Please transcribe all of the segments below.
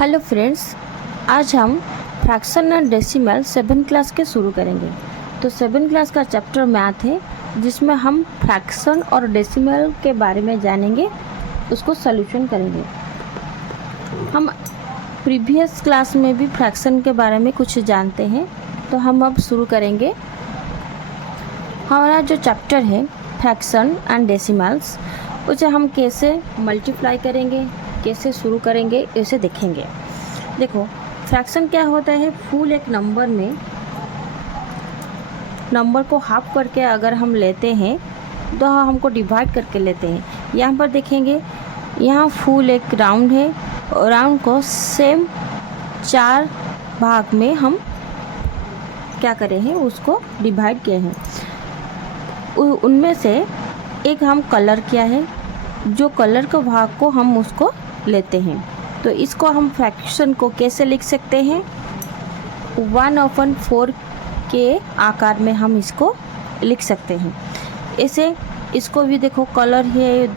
Hello friends, आज हम fraction and decimal 7 class के शुरू करेंगे। तो 7 क्लास का चैप्टर मैथ है, जिसमें हम फ्रैक्शन और डेसिमल के बारे में जानेंगे, उसको सॉल्यूशन करेंगे। हम प्रीवियस क्लास में भी फ्रैक्शन के बारे में कुछ जानते हैं, तो हम अब शुरू करेंगे। हमारा जो चैप्टर है फ्रैक्शन एंड डेसिमल्स, उसे हम कैसे मल्टीप्लाई करेंगे, कैसे शुरू करेंगे, इसे देखेंगे। देखो, फ्रैक्शन क्या होता है। फुल एक नंबर में नंबर को हाफ करके अगर हम लेते हैं तो हमको डिवाइड करके लेते हैं। यहाँ पर देखेंगे, यहाँ फुल एक राउंड है और राउंड को सेम 4 भाग में हम क्या करे हैं, उसको डिवाइड किए हैं। उनमें से एक हम कलर किया है, जो कलर के भाग को हम उसको लेते हैं। तो इसको हम फ्रैक्शन को कैसे लिख सकते हैं, 1/4 के आकार में हम इसको लिख सकते हैं। ऐसे इसको भी देखो, कलर है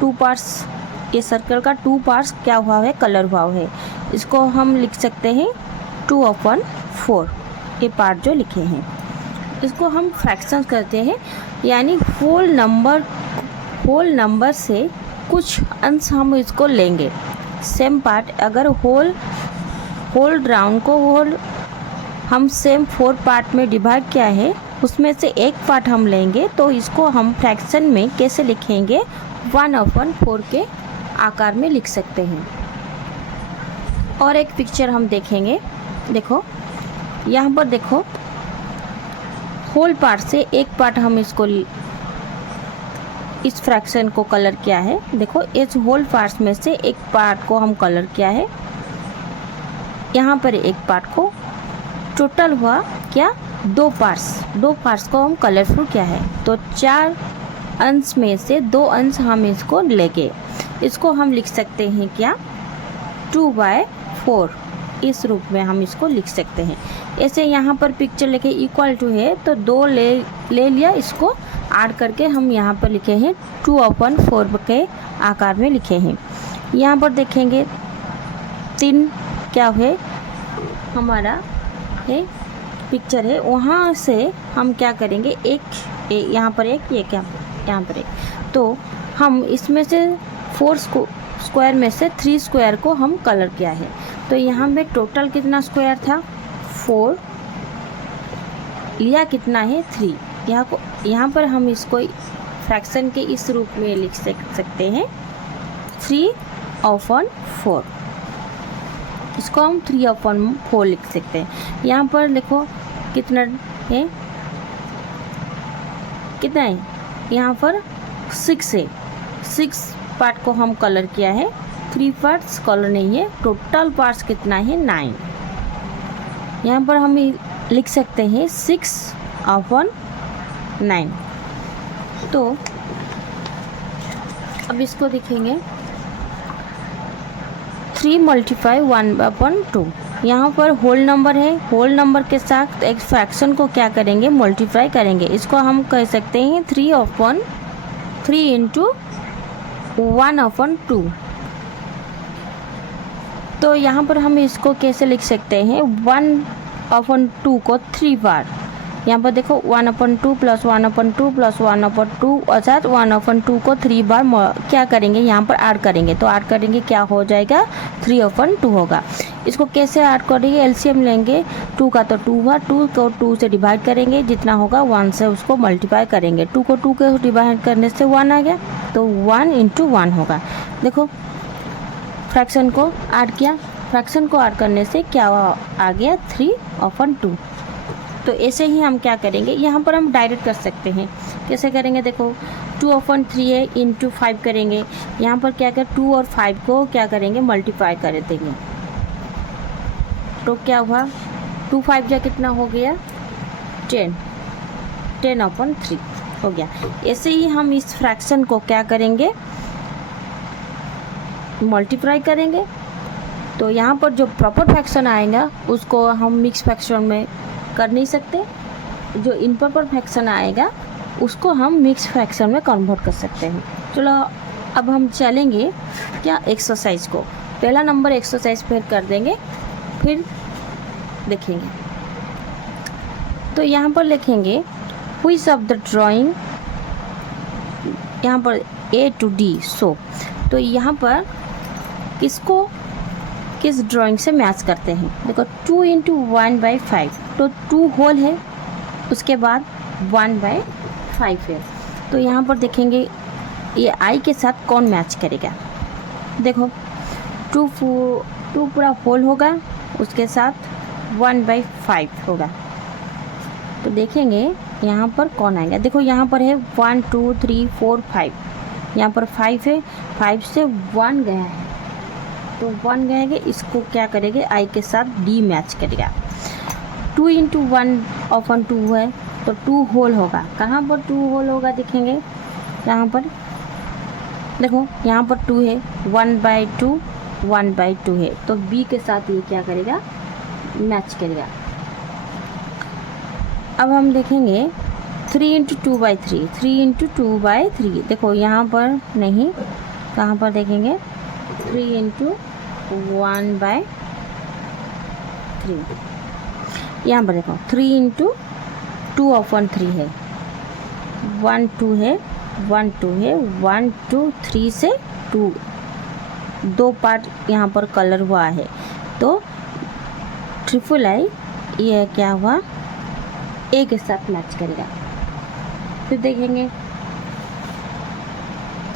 2 पार्ट्स, ये सर्कल का 2 पार्ट्स क्या हुआ है, कलर हुआ है। इसको हम लिख सकते हैं 2/4, ये पार्ट जो लिखे हैं। इसको हम फ्रैक्शन करते हैं, यानी होल नंबर से कुछ अंश हम इसको लेंगे। सेम पार्ट, अगर होल राउंड को हम सेम 4 पार्ट में डिवाइड किया है, उसमें से एक पार्ट हम लेंगे, तो इसको हम फ्रैक्शन में कैसे लिखेंगे, 1/4 के आकार में लिख सकते हैं। और एक पिक्चर हम देखेंगे। देखो, यहाँ पर देखो, होल पार्ट से एक पार्ट हम इसको इस फ्रैक्शन को कलर किया है। देखो, इस होल पार्ट्स में से एक पार्ट को हम कलर किया है, यहाँ पर एक पार्ट को, टोटल हुआ क्या, 2 पार्ट्स को हम कलरफुल किया है। तो 4 अंश में से 2 अंश हम इसको लेंगे। इसको हम लिख सकते हैं क्या, 2/4, इस रूप में हम इसको लिख सकते हैं। ऐसे यहाँ पर पिक्चर लेके इक्वल टू है, तो 2 ले लिया, इसको ऐड करके हम यहाँ पर लिखे हैं 2/4 के आकार में लिखे हैं। यहाँ पर देखेंगे 3 क्या है, हमारा है पिक्चर है, वहाँ से हम क्या करेंगे, यहाँ पर एक, ये क्या, यहाँ पर एक, तो हम इसमें से 4 स्क्वायर में से 3 स्क्वायर को हम कलर किया है। तो यहाँ पे टोटल कितना स्क्वायर था, 4, लिया कितना है, 3। यहाँ पर हम इसको फ्रैक्शन के इस रूप में लिख सकते हैं, 3/4। इसको हम 3/4 लिख सकते हैं। यहाँ पर देखो कितना है, यहाँ पर 6 है। 6 पार्ट को हम कलर किया है, 3 पार्ट्स कलर नहीं है। टोटल पार्ट्स कितना है, 9। यहाँ पर हम लिख सकते हैं 6/9। तो अब इसको देखेंगे, 3 × 1/2। यहाँ पर होल नंबर है, होल नंबर के साथ एक फ्रैक्शन को क्या करेंगे, मल्टीप्लाई करेंगे। इसको हम कह सकते हैं 3 × 1/2। तो यहाँ पर हम इसको कैसे लिख सकते हैं, 1/2 को 3 बार। यहाँ पर देखो 1/2 + 1/2 + 1/2, अर्थात 1/2 को 3 बार क्या करेंगे, यहाँ पर ऐड करेंगे। तो ऐड करेंगे, क्या हो जाएगा, 3/2 होगा। इसको कैसे ऐड करेंगे, एलसीएम लेंगे, 2 का तो 2 बार, 2 को 2 से डिवाइड करेंगे, जितना होगा 1 से उसको मल्टीप्लाई करेंगे। 2 को 2 के डिवाइड करने से 1 आ गया, तो 1 × 1 होगा। देखो, फ्रैक्शन को ऐड किया, फ्रैक्शन को ऐड करने से क्या आ गया, 3/2। तो ऐसे ही हम क्या करेंगे, यहाँ पर हम डायरेक्ट कर सकते हैं। कैसे करेंगे, देखो 2/3 है, × 5 करेंगे। यहाँ पर क्या कर, 2 और 5 को क्या करेंगे, मल्टीप्लाई कर देंगे। तो क्या हुआ, 2 × 5 कितना हो गया, 10/3 हो गया। ऐसे ही हम इस फ्रैक्शन को क्या करेंगे, मल्टीप्लाई करेंगे। तो यहाँ पर जो प्रॉपर फ्रैक्शन आएगा, उसको हम मिक्स फ्रैक्शन में कर नहीं सकते। जो इम्प्रॉपर फ्रैक्शन आएगा, उसको हम मिक्स फ्रैक्शन में कन्वर्ट कर सकते हैं। चलो, अब हम चलेंगे क्या, एक्सरसाइज को। पहला नंबर एक्सरसाइज फिर कर देंगे, फिर देखेंगे। तो यहाँ पर लिखेंगे व्हिच ऑफ द ड्राइंग, यहाँ पर A to D सो, तो यहाँ पर किसको किस ड्राइंग से मैच करते हैं। देखो 2 इंटू 1/5, तो 2 होल है, उसके बाद 1/5 है। तो यहाँ पर देखेंगे ये I के साथ कौन मैच करेगा। देखो 2 पूरा होल होगा, उसके साथ 1/5 होगा। तो देखेंगे यहाँ पर कौन आएगा। देखो यहाँ पर है 1 2 3 4 5, यहाँ पर 5 है, 5 से 1 गया है, तो 1 गया है, इसको क्या करेंगे I के साथ D मैच करेगा। 2 इंटू 1/2 है, तो 2 होल होगा। कहाँ पर 2 होल होगा देखेंगे, यहाँ पर देखो यहाँ पर 2 है, 1/2 1/2 है, तो B के साथ ये क्या करेगा, मैच करेगा। अब हम देखेंगे 3 इंटू 2/3, 3 इंटू 2/3, देखो यहाँ पर नहीं, कहाँ पर देखेंगे 3 इंटू 1/3, यहाँ पर देखो 3 इंटू 2/3 है, 1 2 है, 1 2 है, 1 2 3 से 2, 2 पार्ट यहाँ पर कलर हुआ है, तो III ये क्या हुआ, A के साथ मैच करेगा। फिर देखेंगे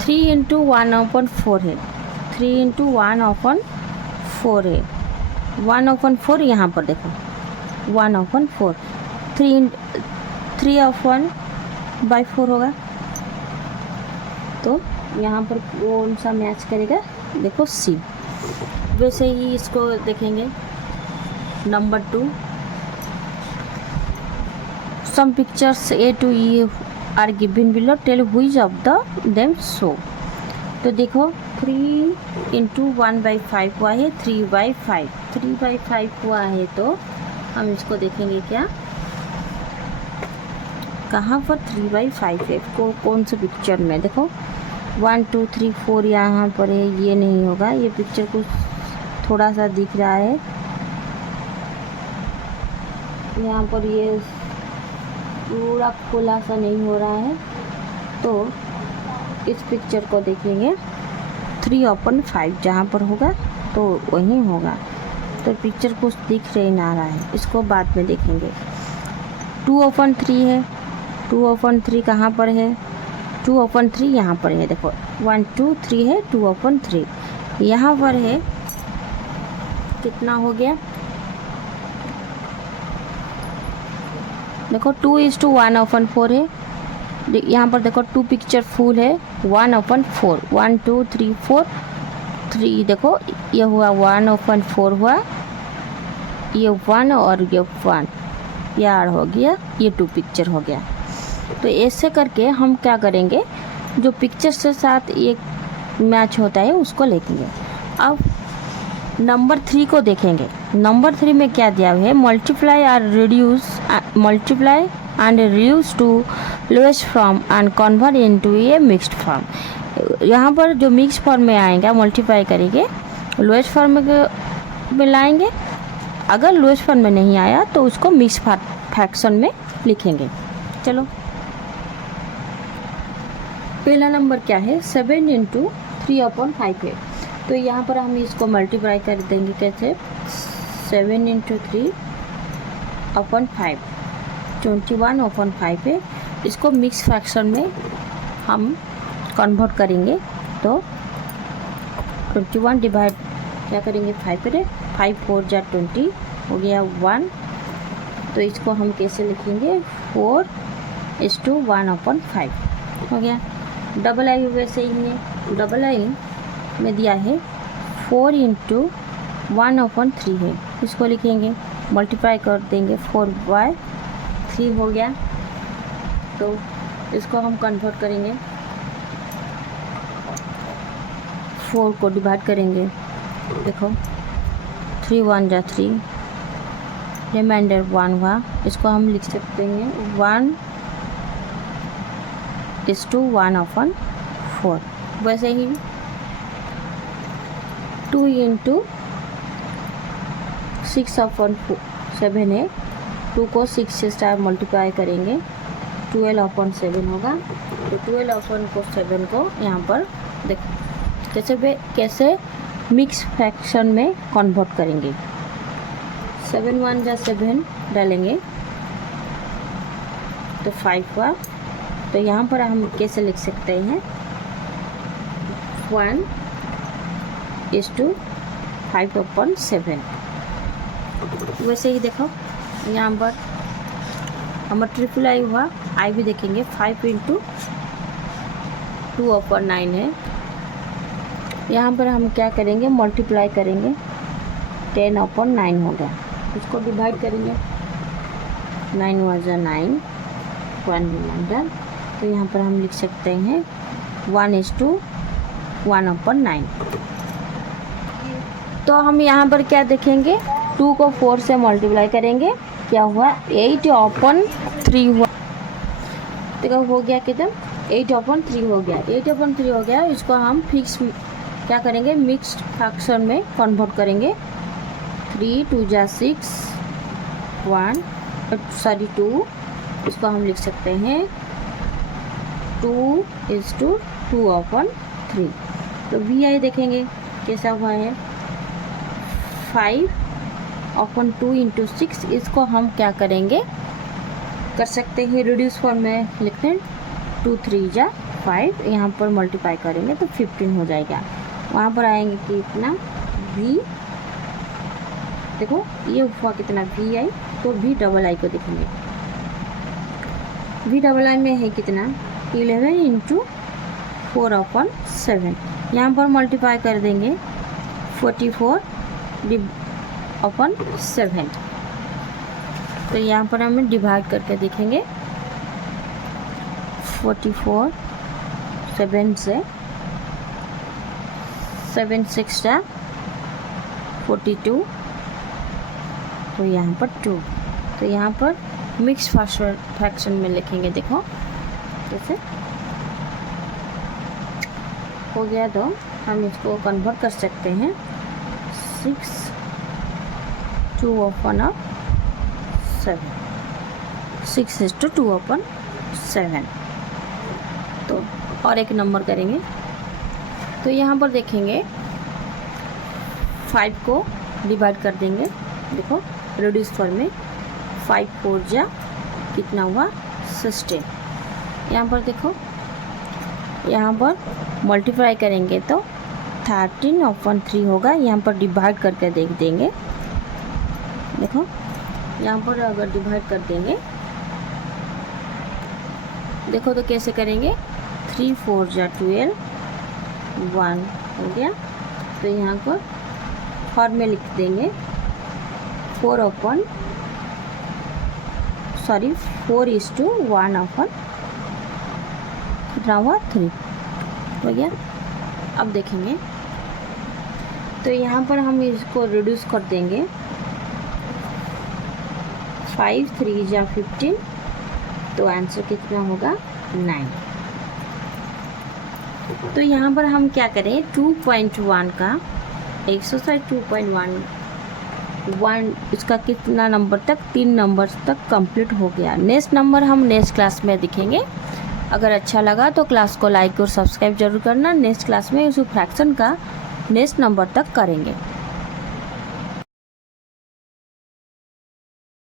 3 इंटू 1/4 है, 3 इंटू 1/4 है, 1/4 यहाँ पर देखो 1/4, 3/4 होगा, तो यहाँ पर कौन सा मैच करेगा, देखो C। वैसे ही इसको देखेंगे number 2, some pictures A to E are given below, tell which of them show। तो देखो 3 इंटू 1/5 हुआ है, 3/5 हुआ है, तो हम इसको देखेंगे क्या, कहाँ पर 3/5 है, कौन से पिक्चर में। देखो 1 2 3 4 यहाँ पर है, ये नहीं होगा, ये पिक्चर कुछ थोड़ा सा दिख रहा है, यहाँ पर ये पूरा खुला सा नहीं हो रहा है, तो इस पिक्चर को देखेंगे 3/5 जहाँ पर होगा तो वहीं होगा, तो पिक्चर कुछ दिख रही ना रहा है, इसको बाद में देखेंगे। 2/3 है, 2/3 कहाँ पर है, 2/3 यहाँ पर है, देखो 1 2 3 है, 2/3 यहाँ पर है, कितना हो गया, देखो 2:1/4 है, यहाँ पर देखो 2 पिक्चर फुल है, 1/4, 1 2 3 4 3, देखो ये हुआ 1/4 हुआ, ये 1 और ये 1 यार हो गया, ये 2 पिक्चर हो गया। तो ऐसे करके हम क्या करेंगे, जो पिक्चर से साथ एक मैच होता है उसको लिखेंगे। अब नंबर 3 को देखेंगे। नंबर 3 में क्या दिया हुआ है, multiply and reduce to lowest form and convert into a mixed form. यहाँ पर जो मिक्स फॉर्म में आएगा मल्टीप्लाई करेंगे, लोएस्ट फॉर्म में लाएंगे, अगर लोएस्ट फॉर्म में नहीं आया तो उसको मिक्स फ्रैक्शन में लिखेंगे। चलो पहला नंबर क्या है, 7 इंटू 3/5 है, तो यहाँ पर हम इसको मल्टीप्लाई कर देंगे कैसे, 7 इंटू 3/5 21/5 है, इसको मिक्स फ्रैक्शन में हम कन्वर्ट करेंगे, तो 21 डिवाइड क्या करेंगे 5 पे, 5 4 जा 20 हो गया 1, तो इसको हम कैसे लिखेंगे 4:1/5 हो गया। डबल आई वैसे ही है, डबल आई में दिया है 4 इंटू 1/3 है, इसको लिखेंगे मल्टीप्लाई कर देंगे 4/3 हो गया, तो इसको हम कन्वर्ट करेंगे, 4 को डिवाइड करेंगे, देखो 3 1 जा 3, रिमाइंडर 1 हुआ, इसको हम लिख सकते हैं 1:1/4। वैसे ही 2 इंटू 6/7 है, 2 को 6 से स्टार मल्टीप्लाई करेंगे 12/7 होगा। तो 12/7 को यहाँ पर देखो कैसे मिक्स फ्रैक्शन में कन्वर्ट करेंगे। 7 1 जा 7 डालेंगे तो 5 हुआ। तो यहाँ पर हम कैसे लिख सकते हैं 1:5/7। वैसे ही देखो यहाँ पर हमारा ट्रिपल आई हुआ, आई भी देखेंगे 5 × 2/9 है। यहाँ पर हम क्या करेंगे मल्टीप्लाई करेंगे 10/9 होगा, इसको डिवाइड करेंगे 9 × 9 1 रिमाइंडर। तो यहाँ पर हम लिख सकते हैं 1:1/9। तो हम यहाँ पर क्या देखेंगे 2 को 4 से मल्टीप्लाई करेंगे, क्या हुआ 8/3 हुआ। देखो हो गया कितना 8/3 हो गया। 8/3 हो गया, इसको हम फिक्स क्या करेंगे मिक्स्ड फ्रैक्शन में कन्वर्ट करेंगे। 3 2 जा 6 2, इसको हम लिख सकते हैं 2:2/3। तो वी आई देखेंगे कैसा हुआ है 5/2 × 6। इसको हम क्या करेंगे कर सकते हैं रिड्यूस फॉर्म में लिखते हैं 2 3 जा 5, यहाँ पर मल्टीप्लाई करेंगे तो 15 हो जाएगा। वहाँ पर आएंगे कि इतना वी, देखो ये हुआ कितना वी आई। तो वी डबल आई को देखेंगे, वी डबल आई में है कितना 11 × 4/7। यहाँ पर मल्टीप्लाई कर देंगे 44/7। तो यहाँ पर हमें डिवाइड करके देखेंगे 44 7 से 7 6 जा 42, तो यहाँ पर 2। तो यहाँ पर मिक्स फ्रैक्शन में लिखेंगे, देखो जैसे हो गया। तो हम इसको कन्वर्ट कर सकते हैं 6:2/7, 6:2/7। तो और एक नंबर करेंगे, तो यहाँ पर देखेंगे 5 को डिवाइड कर देंगे, देखो रिड्यूस फॉर्म में 5 4 जा कितना हुआ 16। यहाँ पर देखो यहाँ पर मल्टीप्लाई करेंगे तो 13/3 होगा। यहाँ पर डिवाइड करके देख देंगे, देखो यहाँ पर अगर डिवाइड कर देंगे देखो तो कैसे करेंगे 3 4 जा 12 1 हो गया। तो यहाँ पर फॉर्म में लिख देंगे 4/3 हो गया। अब देखेंगे तो यहाँ पर हम इसको रिड्यूस कर देंगे 5 3 जा 15, तो आंसर कितना होगा 9। तो यहाँ पर हम क्या करें 2.1 का एक्सरसाइज 2.1 इसका कितना नंबर तक 3 नंबर तक कंप्लीट हो गया। नेक्स्ट नंबर हम नेक्स्ट क्लास में दिखेंगे। अगर अच्छा लगा तो क्लास को लाइक और सब्सक्राइब जरूर करना। नेक्स्ट क्लास में उस फ्रैक्शन का नेक्स्ट नंबर तक करेंगे।